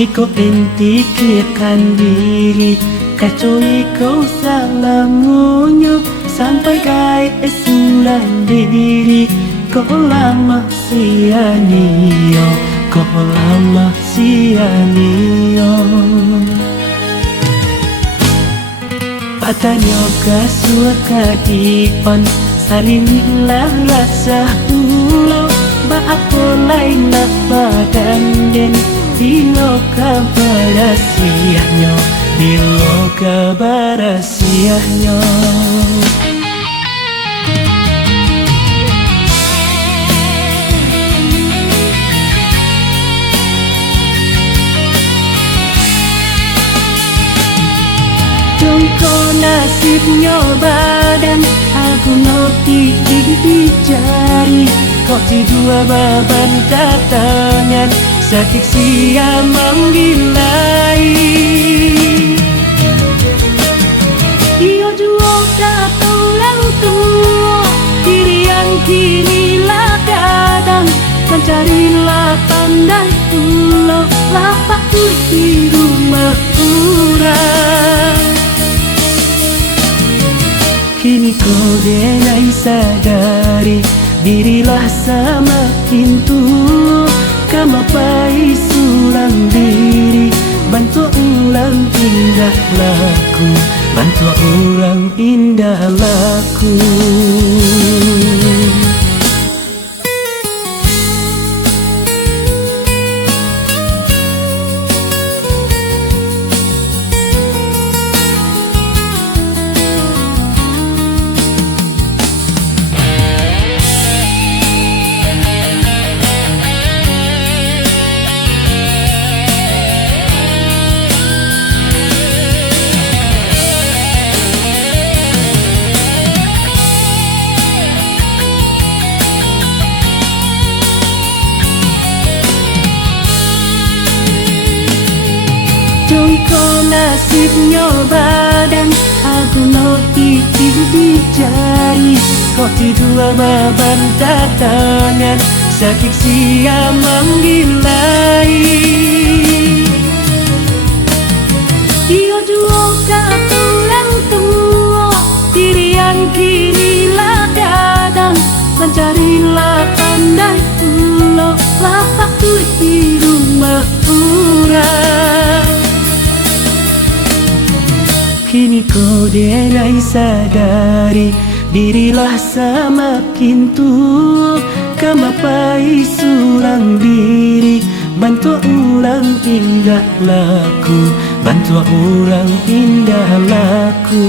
Jika enti kiakan diri, kacoi kau salah ngunyup sampai kai esulan diri. Kau lama sia-nia, kau lama sia-nia. Patanya kasua kadipan, salinilah rasa ulau. Apa lain nak badan den, bila kabar siahnya, bila kabar siahnya. Jongko nasibnya badan, aku noti di jari. Kok di dua baban katangan, sakit sia menggilai. Iyo juo datang lang tua, diri yang kini lah kadang. Mencarilah pandai pulau, lapak di rumah orang. Kini kau denai sadari, dirilah semakin tua. Kamapai sulang diri, bantu ulang indah laku, bantu orang indah laku. Jongko nasibnya badan, aku noti di jari. Kok di dua baban katangan, sakit sia menggilai. Iyo juo katulang tua, diri yang kini lah kadang. Mencarilah pandai pulau, lapak duit di rumah orang. Kini kau denai sadari, dirilah semakin tua. Kamapai sulang diri, bantu ulang indah laku, bantu orang indah laku.